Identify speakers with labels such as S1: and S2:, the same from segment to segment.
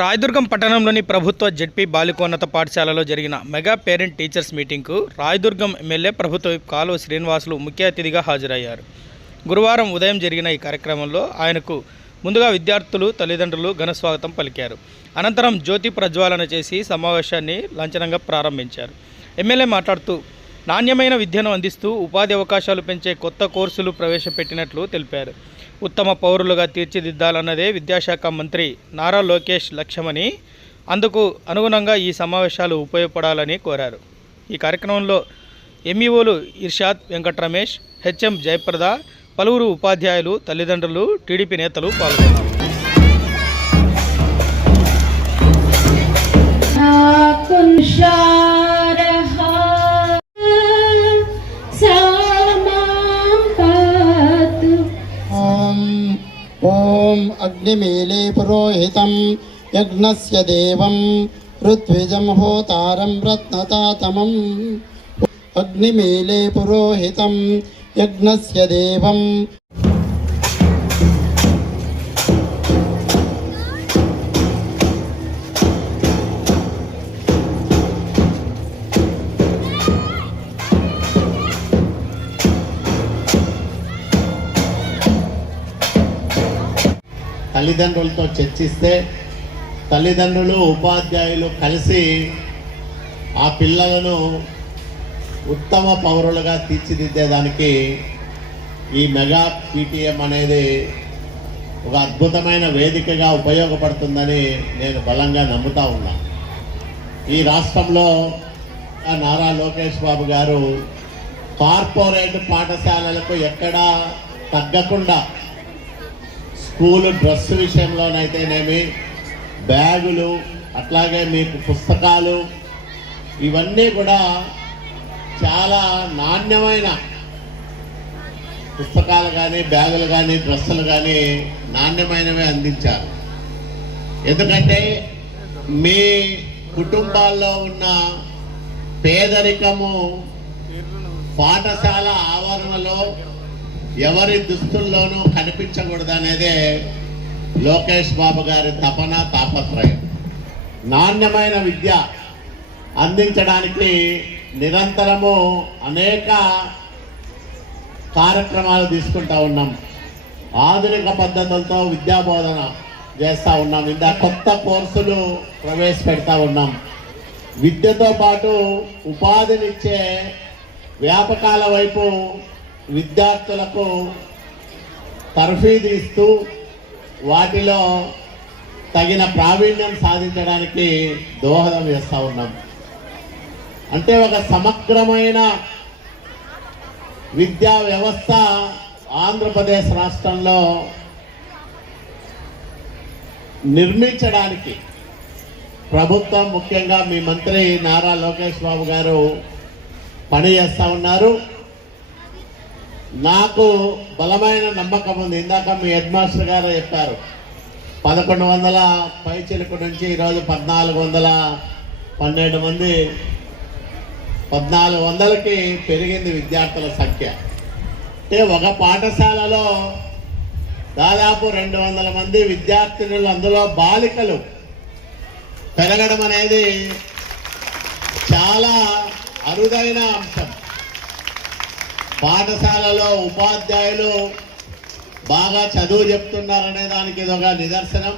S1: రాయదుర్గం పట్టణంలోని ప్రభుత్వ జెడ్పీ బాలికోన్నత పాఠశాలలో జరిగిన మెగా పేరెంట్ టీచర్స్ మీటింగ్కు రాయదుర్గం ఎమ్మెల్యే ప్రభుత్వ కాలువ శ్రీనివాసులు ముఖ్య అతిథిగా హాజరయ్యారు. గురువారం ఉదయం జరిగిన ఈ కార్యక్రమంలో ఆయనకు ముందుగా విద్యార్థులు తల్లిదండ్రులు ఘనస్వాగతం పలికారు. అనంతరం జ్యోతి ప్రజ్వాలన చేసి సమావేశాన్ని లాంఛనంగా ప్రారంభించారు. ఎమ్మెల్యే మాట్లాడుతూ నాణ్యమైన విద్యను అందిస్తూ ఉపాధి అవకాశాలు పెంచే కొత్త కోర్సులు ప్రవేశపెట్టినట్లు తెలిపారు. ఉత్తమ పౌరులుగా తీర్చిదిద్దాలన్నదే విద్యాశాఖ మంత్రి నారా లోకేష్ లక్ష్యమని అందుకు అనుగుణంగా ఈ సమావేశాలు ఉపయోగపడాలని కోరారు. ఈ కార్యక్రమంలో ఎంఈఓలు ఇర్షాద్ వెంకట రమేష్ హెచ్ఎం జయప్రద పలువురు ఉపాధ్యాయులు తల్లిదండ్రులు టీడీపీ నేతలు పాల్గొన్నారు.
S2: ॐ अग्निमीले पुरोहितं यज्ञस्य देवं ऋत्विजं होतारं रत्नतातमम्। अग्निमीले पुरोहितं यज्ञस्य देवं
S3: తల్లిదండ్రులతో చర్చిస్తే తల్లిదండ్రులు ఉపాధ్యాయులు కలిసి ఆ పిల్లలను ఉత్తమ పౌరులుగా తీర్చిదిద్దేదానికి ఈ మెగా పీటీఎం అనేది ఒక అద్భుతమైన వేదికగా ఉపయోగపడుతుందని నేను బలంగా నమ్ముతా ఉన్నా. ఈ రాష్ట్రంలో నారా లోకేష్ బాబు గారు కార్పొరేట్ పాఠశాలలకు ఎక్కడా తగ్గకుండా స్కూలు డ్రెస్ విషయంలోనైతేనేమి బ్యాగులు అట్లాగే మీకు పుస్తకాలు ఇవన్నీ కూడా చాలా నాణ్యమైన పుస్తకాలు కానీ బ్యాగులు కానీ డ్రెస్సులు కానీ నాణ్యమైనవి అందించారు. ఎందుకంటే మీ కుటుంబాల్లో ఉన్న పేదరికము పాఠశాల ఆవరణలో ఎవరి దుస్తుల్లోనూ కనిపించకూడదు అనేదే లోకేష్ బాబు గారి తపన తాపత్రయం. నాణ్యమైన విద్య అందించడానికి నిరంతరము అనేక కార్యక్రమాలు తీసుకుంటా ఉన్నాం. ఆధునిక పద్ధతులతో విద్యా బోధన చేస్తూ ఉన్నాం. ఇంకా కొత్త కోర్సులు ప్రవేశపెడతా ఉన్నాం. విద్యతో పాటు ఉపాధినిచ్చే వ్యాపకాల వైపు విద్యార్థులకు తర్ఫీదు ఇస్తూ వాటిలో తగిన ప్రావీణ్యం సాధించడానికి దోహదం చేస్తూ ఉన్నాం. అంటే ఒక సమగ్రమైన విద్యా వ్యవస్థ ఆంధ్రప్రదేశ్ రాష్ట్రంలో నిర్మించడానికి ప్రభుత్వం ముఖ్యంగా మీ మంత్రి నారా లోకేష్ బాబు గారు పని చేస్తూ ఉన్నారు. నాకు బలమైన నమ్మకం ఉంది. ఇందాక మీ హెడ్ మాస్టర్ గారు చెప్పారు. పదకొండు వందల పైచిలుకు నుంచి ఈరోజు పద్నాలుగు వందల పన్నెండు మంది పద్నాలుగు వందలకి పెరిగింది విద్యార్థుల సంఖ్య. అంటే ఒక పాఠశాలలో దాదాపు రెండు వందల మంది విద్యార్థినులు అందులో బాలికలు. పెరగడం అనేది చాలా అరుదైన అంశం. పాఠశాలలో ఉపాధ్యాయులు బాగా చదువు చెప్తున్నారనే దానికి ఇది ఒక నిదర్శనం.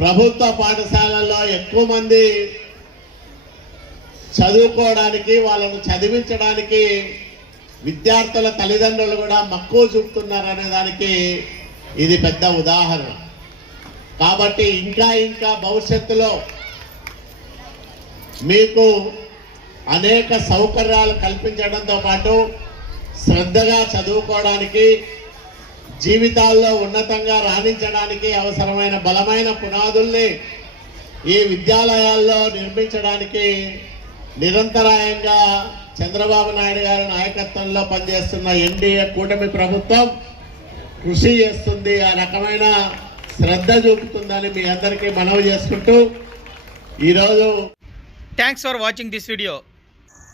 S3: ప్రభుత్వ పాఠశాలల్లో ఎక్కువ మంది చదువుకోవడానికి వాళ్ళను చదివించడానికి విద్యార్థుల తల్లిదండ్రులు కూడా మక్కువ చూపుతున్నారనే దానికి ఇది పెద్ద ఉదాహరణ. కాబట్టి ఇంకా ఇంకా భవిష్యత్తులో మీకు అనేక సౌకర్యాలు కల్పించడంతో పాటు శ్రద్ధగా చదువుకోవడానికి జీవితాల్లో ఉన్నతంగా రాణించడానికి అవసరమైన బలమైన పునాదుల్ని ఈ విద్యాలయాల్లో నిర్మించడానికి నిరంతరాయంగా చంద్రబాబు నాయుడు గారి నాయకత్వంలో పనిచేస్తున్న ఎన్డీఏ కూటమి ప్రభుత్వం కృషి చేస్తుంది. ఆ రకమైన శ్రద్ధ చూపుతుందని మీ అందరికీ మనవి చేసుకుంటూ ఈరోజు
S1: thanks for watching this video